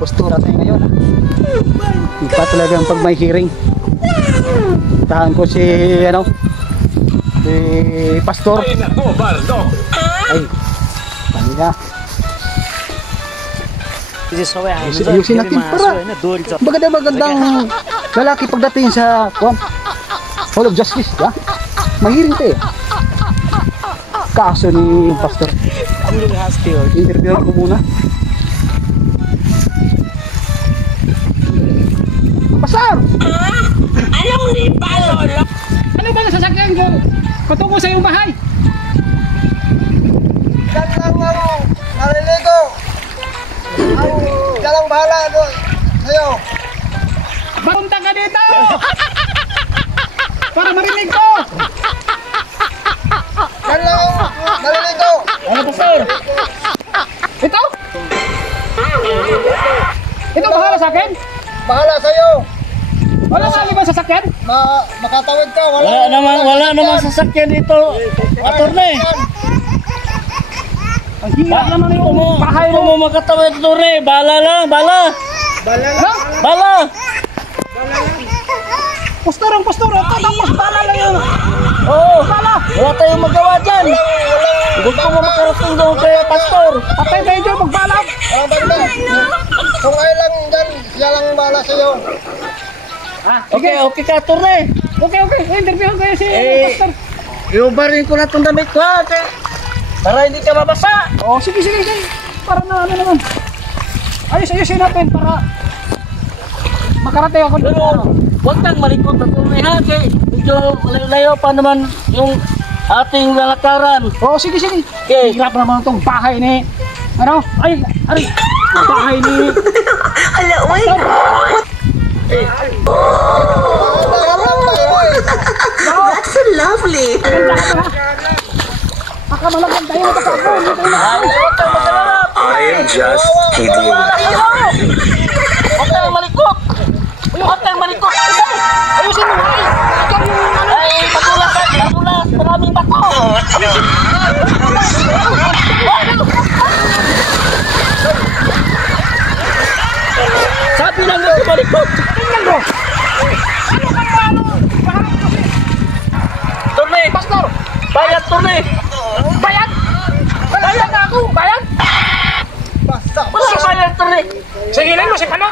pastor natin ngayon. Iba talagang pag may hearing. Tahan ko si si pastor. Ay, kanina. Ayusin natin para magandang lalaki pagdating sa Hall of Justice, ha? Mahiring tayo. Kaso ni pastor. Interview ko muna. Pastor! Alam mo ni Palolo? Ano ba nasasakyan ko? Patungo sa iyong bahay. Yan lang ang naliligo. Ang dalang bahala doon sa'yo. Punta ka dito! Para marinig ko! Yan lang ang naliligo. Ano pastor? Ito? Ito bahala sa akin? Bahala sa'yo. Wala sa ba sasakyan? Makatawid ka. Wala naman sasakyan dito. Attorney. Ang hirap naman yung bahay Kung mo. mo makatawid ito rin, bala lang, bala. Bala. Pastor ang pastor. Tapos bala lang yun. Oo, wala tayong magawa dyan. Gusto mo makarating doon kay pastor. Patay tayo dyan magbalag. Kung ay lang dyan, siya lang bahala sa'yo. Okay ka, attorney. Okay. Interviewin kayo si pastor. Iubarin ko na itong damit ko, okay? Para hindi ka mabasa. Oh, sige. Para na ano naman. Ayusin natin para makarating ako dito. Pero huwag kang malikot, attorney, ha? Okay? Medyo layo pa naman yung ating lalakaran. Oh, sige. Okay. Hirap naman itong bahay ni Ay, ang bahay ni Ala, uy! That's so lovely! Makamalagan tayo ito sa ako. I am just kidding. Huwag kang malikot. Ayusin mo. Ay, patulas. Maraming bato. Sabi lang mo malikot. Tingnan mo. Turne. Pastor. Bayad, turne. Bayad na ako. Bayad? Basta bayad, turne. Sige lang mo si Kano.